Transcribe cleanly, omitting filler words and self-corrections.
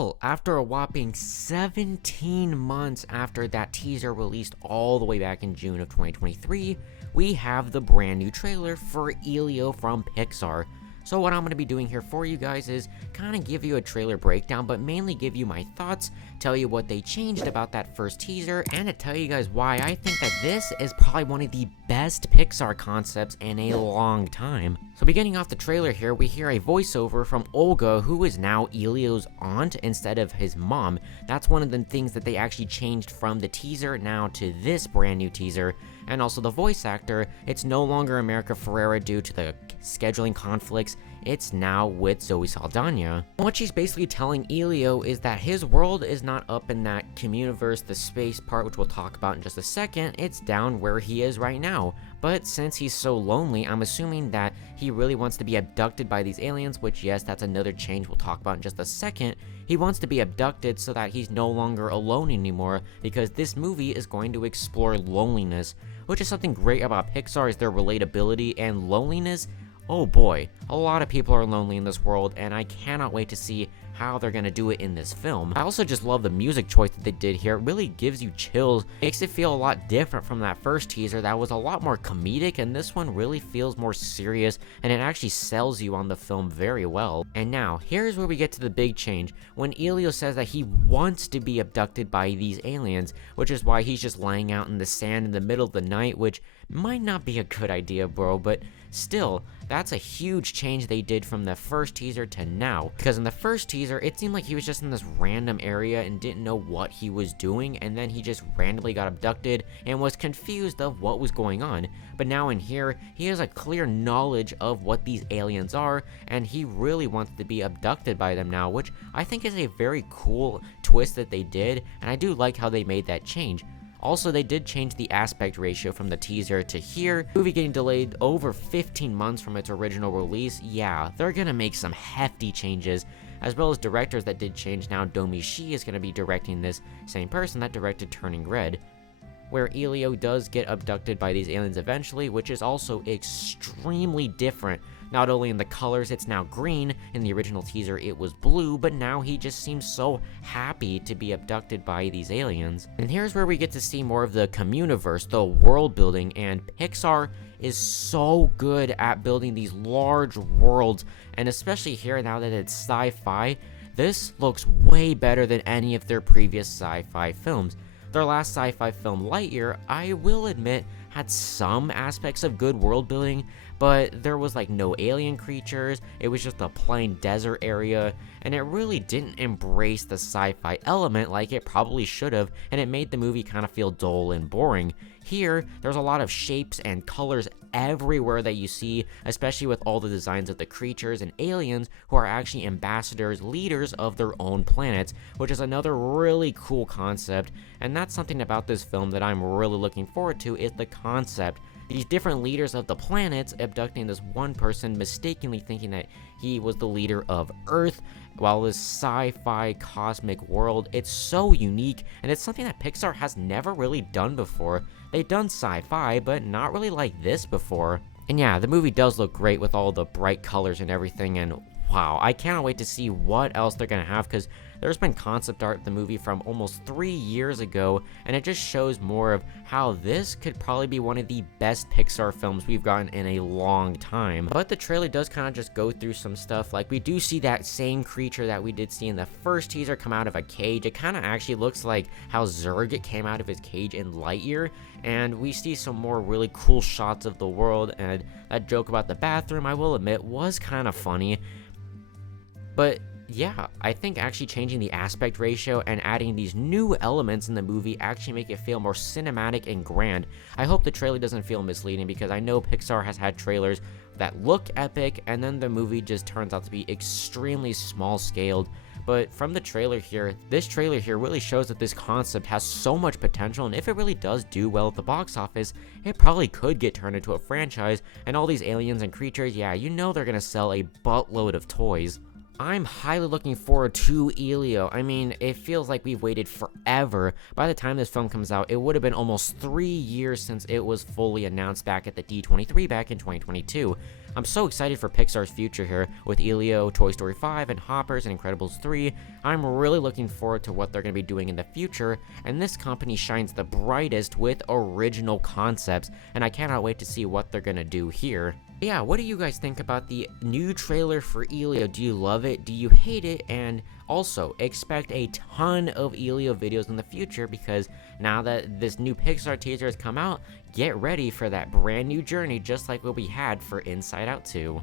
Well, after a whopping 17 months after that teaser released all the way back in June of 2023, we have the brand new trailer for Elio from Pixar. So what I'm going to be doing here for you guys is kind of give you a trailer breakdown, but mainly give you my thoughts, tell you what they changed about that first teaser, and to tell you guys why I think that this is probably one of the best Pixar concepts in a long time. So beginning off the trailer here, we hear a voiceover from Olga, who is now Elio's aunt instead of his mom. That's one of the things that they actually changed from the teaser now to this brand new teaser. And also the voice actor, it's no longer America Ferrera due to the scheduling conflicts, it's now with Zoe Saldana. What she's basically telling Elio is that his world is not up in that communiverse, the space part, which we'll talk about in just a second, it's down where he is right now. But since he's so lonely, I'm assuming that he really wants to be abducted by these aliens, which yes, that's another change we'll talk about in just a second. He wants to be abducted so that he's no longer alone anymore, because this movie is going to explore loneliness, which is something great about Pixar is their relatability and loneliness. Oh boy, a lot of people are lonely in this world, and I cannot wait to see how they're gonna do it in this film. I also just love the music choice that they did here. It really gives you chills, makes it feel a lot different from that first teaser that was a lot more comedic, and this one really feels more serious, and it actually sells you on the film very well. And now, here's where we get to the big change, when Elio says that he wants to be abducted by these aliens, which is why he's just laying out in the sand in the middle of the night, which might not be a good idea, bro, but still, that's a huge change they did from the first teaser to now, because in the first teaser, it seemed like he was just in this random area and didn't know what he was doing, and then he just randomly got abducted and was confused of what was going on. But now in here, he has a clear knowledge of what these aliens are, and he really wants to be abducted by them now, which I think is a very cool twist that they did, and I do like how they made that change. Also, they did change the aspect ratio from the teaser to here. The movie getting delayed over 15 months from its original release. Yeah, they're gonna make some hefty changes, as well as directors that did change now. Domi Shi is gonna be directing this same person that directed Turning Red, where Elio does get abducted by these aliens eventually, which is also extremely different. Not only in the colors, it's now green. In the original teaser, it was blue, but now he just seems so happy to be abducted by these aliens. And here's where we get to see more of the communiverse, the world building, and Pixar is so good at building these large worlds, and especially here now that it's sci-fi, this looks way better than any of their previous sci-fi films. Their last sci-fi film, Lightyear, I will admit, had some aspects of good world building, but there was like no alien creatures, it was just a plain desert area, and it really didn't embrace the sci-fi element like it probably should have, and it made the movie kind of feel dull and boring. Here, there's a lot of shapes and colors everywhere that you see, especially with all the designs of the creatures and aliens who are actually ambassadors, leaders of their own planets, which is another really cool concept, and that's something about this film that I'm really looking forward to, is the concept. These different leaders of the planets abducting this one person, mistakenly thinking that he was the leader of Earth, while this sci-fi cosmic world, it's so unique, and it's something that Pixar has never really done before. They've done sci-fi, but not really like this before. And yeah, the movie does look great with all the bright colors and everything, and wow, I cannot wait to see what else they're gonna have, because there's been concept art of the movie from almost 3 years ago, and it just shows more of how this could probably be one of the best Pixar films we've gotten in a long time. But the trailer does kind of just go through some stuff, like we do see that same creature that we did see in the first teaser come out of a cage. It kind of actually looks like how Zurg came out of his cage in Lightyear, and we see some more really cool shots of the world, and that joke about the bathroom, I will admit, was kind of funny. But yeah, I think actually changing the aspect ratio and adding these new elements in the movie actually make it feel more cinematic and grand. I hope the trailer doesn't feel misleading, because I know Pixar has had trailers that look epic and then the movie just turns out to be extremely small scaled. But from the trailer here, this trailer here really shows that this concept has so much potential, and if it really does do well at the box office, it probably could get turned into a franchise, and all these aliens and creatures, yeah, you know they're gonna sell a buttload of toys. I'm highly looking forward to Elio. I mean, it feels like we've waited forever. By the time this film comes out, it would have been almost 3 years since it was fully announced back at the D23 back in 2022. I'm so excited for Pixar's future here with Elio, Toy Story 5, and Hoppers and Incredibles 3. I'm really looking forward to what they're going to be doing in the future, and this company shines the brightest with original concepts, and I cannot wait to see what they're going to do here. Yeah, what do you guys think about the new trailer for Elio? Do you love it? Do you hate it? And also, expect a ton of Elio videos in the future, because now that this new Pixar teaser has come out, get ready for that brand new journey just like what we had for Inside Out 2.